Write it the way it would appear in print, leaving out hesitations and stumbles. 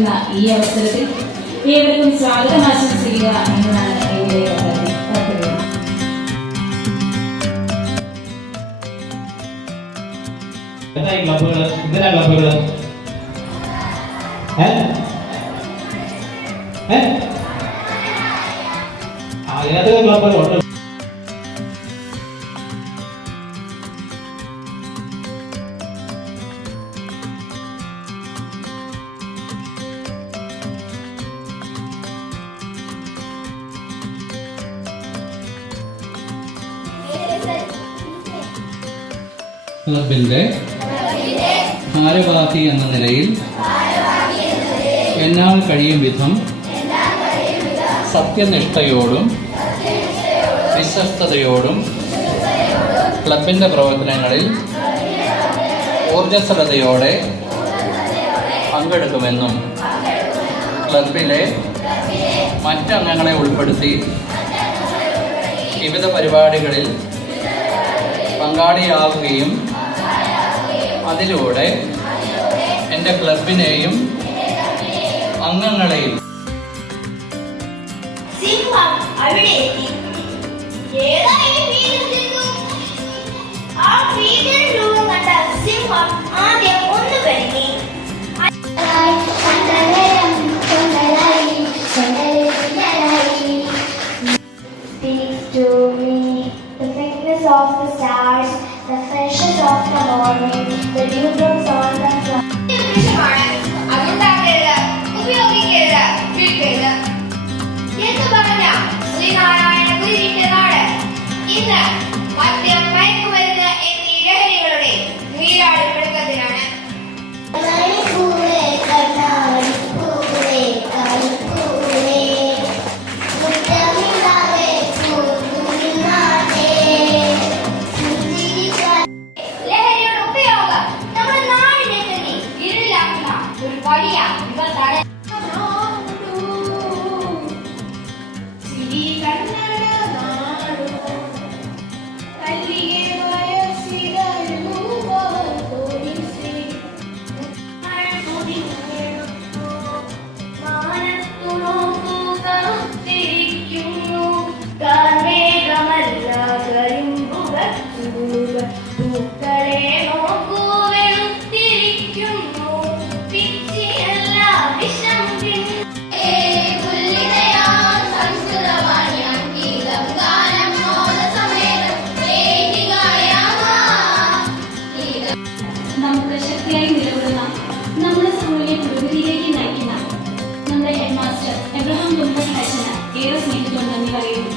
പറ്റുന്ന ഈ അവസരത്തിൽ ഏവർക്കും സ്വാഗതം ആശംസിക്കുക എന്നതാണ് എന്റെ താല്പര്യം. ക്ലബിന്റെ ഭാരവാഹി എന്ന നിലയിൽ എന്നാൽ കഴിയും വിധം സത്യനിഷ്ഠയോടും വിശ്വസ്തയോടും ക്ലബിന്റെ പ്രവർത്തനങ്ങളിൽ ഊർജ്ജസ്വലതയോടെ പങ്കെടുക്കുമെന്നും ക്ലബിലെ മറ്റംഗങ്ങളെ ഉൾപ്പെടുത്തി വിവിധ പരിപാടികളിൽ പങ്കാളിയാവുകയും അതിലൂടെ എൻ്റെ ക്ലബിനെയും അംഗങ്ങളെയും of the stars, the freshness of the morning, the dewdrops on the flowers. അതുണ്ടാക്കരുത്, ഉപയോഗിക്കരുത്, വിൽക്കരുത് എന്ന് പറഞ്ഞ ശ്രീനാരായണ ഗുരുവിന്റെ നാട് ഇന്ന് മദ്യം, മയക്കുമരുന്ന് എന്നീ ലഹരികളുടെ നീരാടിപ്പിടുക്കത്തിലാണ്. നമുക്ക് ശക്തിയായി നിലകൊള്ളുന്ന നമ്മുടെ സ്കൂളിലെ പുരോഗതിയിലേക്ക് നയിക്കുന്ന നമ്മുടെ ഹെഡ് മാസ്റ്റർ എബ്രഹാം തോമസ് അച്ഛന് ഏറെ സ്നേഹത്തോടെ നന്ദി പറയുന്നു.